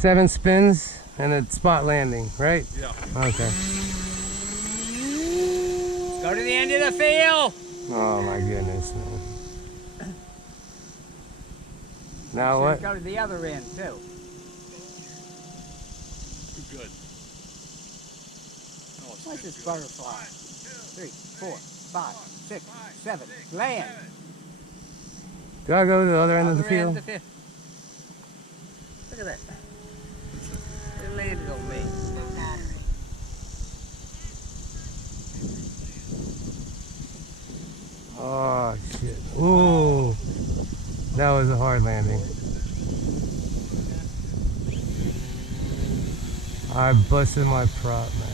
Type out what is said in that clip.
7 spins and a spot landing, right? Yeah. Okay. Go to the end of the field. Oh my goodness, man. Now what? Go to the other end too. Too good. No, it's What's good, this good. butterfly? 3, 4, 5, 6, 7. Land. Do I go to the other end of the Other end field? of the field. Look at that. It landed on me. Oh shit. Ooh. That was a hard landing. I busted my prop, man.